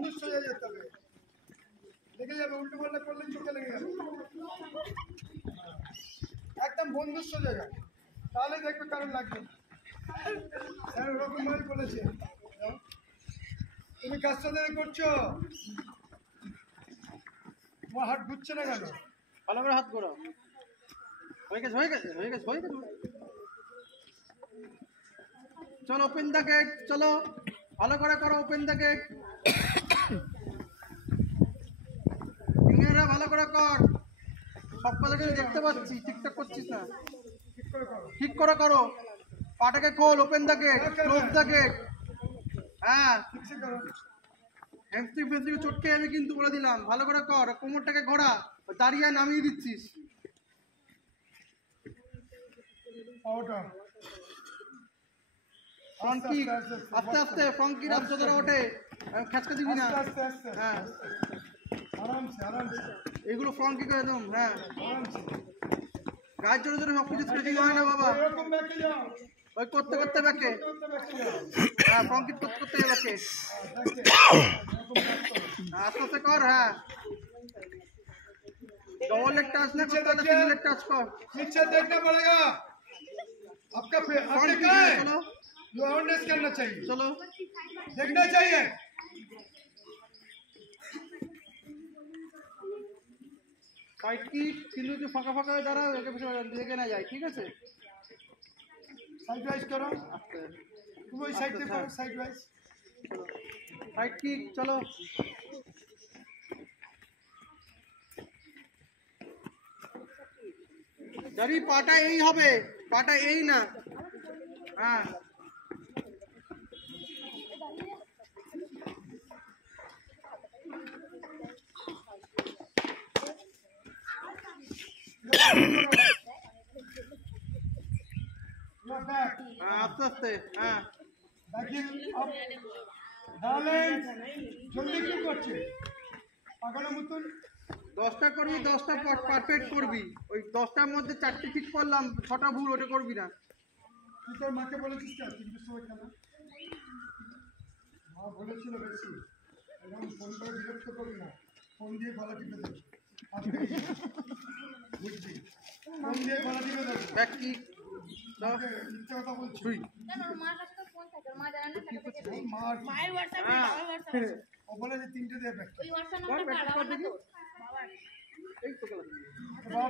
বন্ধু সোজা যেতে হবে, লেগে যাবে, উল্টো পাল্টা করলে চোখে লেগে যাবে। একদম বন্ধু সোজা যায়, তাহলে দেখবে কারণ লাগবে। স্যার ওরকম ভাবে বলেছে। তুমি কাজটা দেরি করছো, তোমার হাত ঘুরছে না কেন? ভালো করে হাত ঘোরাও। হয়ে গেছে, হয়ে গেছে, হয়ে গেছে, হয়ে গেছে। চলো ওপেন দ্য গেট, চলো ভালো করে করো, ওপেন দ্য গেট। ইঞ্জিনিয়াররা ভালো করে কর, সব কথাকে দেখতে পাচ্ছি, ঠিকঠাক করছিস না। ঠিক করে করো, পাটাকে খোল, open the gate, close the gate. হ্যাঁ, হ্যামস্ট্রিং ফেস্ট্রিং চটকে যাবে কিন্তু, বলে দিলাম। ভালো করে কর, কোমরটাকে ঘোরা, দাঁড়িয়ে নামিয়ে দিচ্ছিস। ফ্রন্ট কিক, আস্তে আস্তে ফ্রন্ট কিক আস্তে ধরে ওঠে, খেচকে দিবি না। হ্যাঁ, আরামসে আরামসে এগুলো ফ্রন্ট কিক একদম। হ্যাঁ, গায়ের জোরে জোরে সব কিছু স্ট্রেচিং হয় না বাবা, এরকম ব্যাকে যাও, ওই করতে করতে ব্যাকে। হ্যাঁ, ফ্রন্ট কিক করতে করতে ব্যাকে, আস্তে আস্তে কর। হ্যাঁ, डबल लेग टच ना करता तो सिंगल लेग टच कर। पीछे देखना पड़ेगा, आपका आपने क्या है, जो अवेयरनेस करना चाहिए, चलो देखना चाहिए। साइड की किलो जो फाका फाका दाঁড়া একে পিছনে দেখে না যায়, ঠিক আছে? साइड वाइज करो, तुम वही साइड पे करो, साइड वाइज। साइड की चलो, জারি পাটা এই হবে, পাটা এই না। হ্যাঁ, আস্তে আস্তে। হ্যাঁ, देखिए अब डालें, जल्दी क्यों করছে পাগল মতন? 10টা করবি, 10টা পারফেক্ট করবি। ওই 10টার মধ্যে 4টে ঠিক করলাম, 6টা ভুল, ওটা করবি না। তুই তোর মাকে বলেছিস কি তিনটের সময় খেলা? মা বলেছিল বেশি এরকম ফোন করে বিরক্ত করবি না, ফোন দিয়ে গলা টিপে দেবে, বুঝছি, ফোন দিয়ে গলা টিপে দেবে। ব্যাক কিক মিথ্যে কথা বলছি, মায়ের হোয়াটসঅ্যাপে বাবার হোয়াটসঅ্যাপে ও বলে যে 3টে দেবে, ওই হোয়াটসঅ্যাপ নাম্বারটা আর আমার না তো বাবার। এই তো বাবা